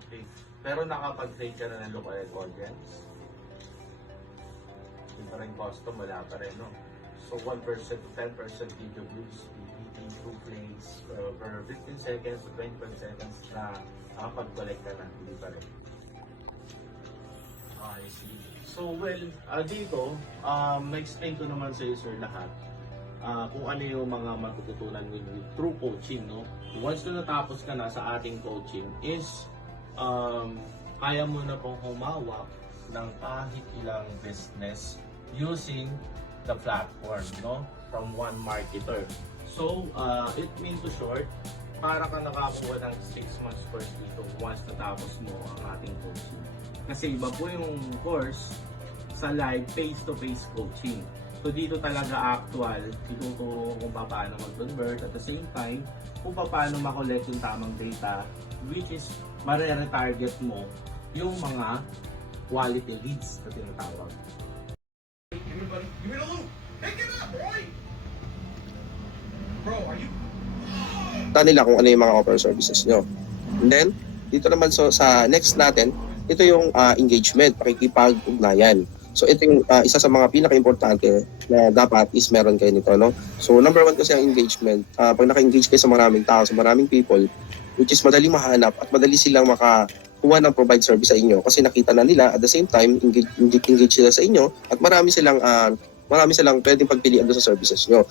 Okay. Pero nakapag-trade ka na ng lookalike audience? Different custom, wala pa rin, no? So 1% to 10% video views, PPT, 2 plays, per 15 seconds to 25 seconds na nakapag-collect ka na, hindi pa rin. I see. So well, dito, na-explain ko naman sa iyo sir lahat kung ano yung mga matututunan with true coaching, no? Once na natapos ka na sa ating coaching is kaya mo na pong humawak ng kahit ilang business using the platform, no? From one marketer. So, it means to short, para ka nakakuha ng 6 months course dito once natapos mo ang ating coaching. Kasi iba po yung course sa live face-to-face coaching. So dito talaga actual, ituturo kung paano mag-convert at the same time, kung paano makollect yung tamang data, which is mare-retarget mo yung mga quality leads na tinatawag. Give me the loop. Pick it up, boy. Bro, are you? Nila kung ano yung mga offer services nyo. And then, dito naman sa next natin, ito yung engagement, pakikipag-ugnayan. So ito yung isa sa mga pinaka-importante na dapat is meron kayo nito, no? So number 1 kasi ang engagement. Pag naka-engage kayo sa maraming tao, sa maraming people, which is madali mahanap at madali silang makakuha ng provide service sa inyo kasi nakita na nila at the same time engage sila sa inyo at marami silang pwedeng pagpilian doon sa services nyo.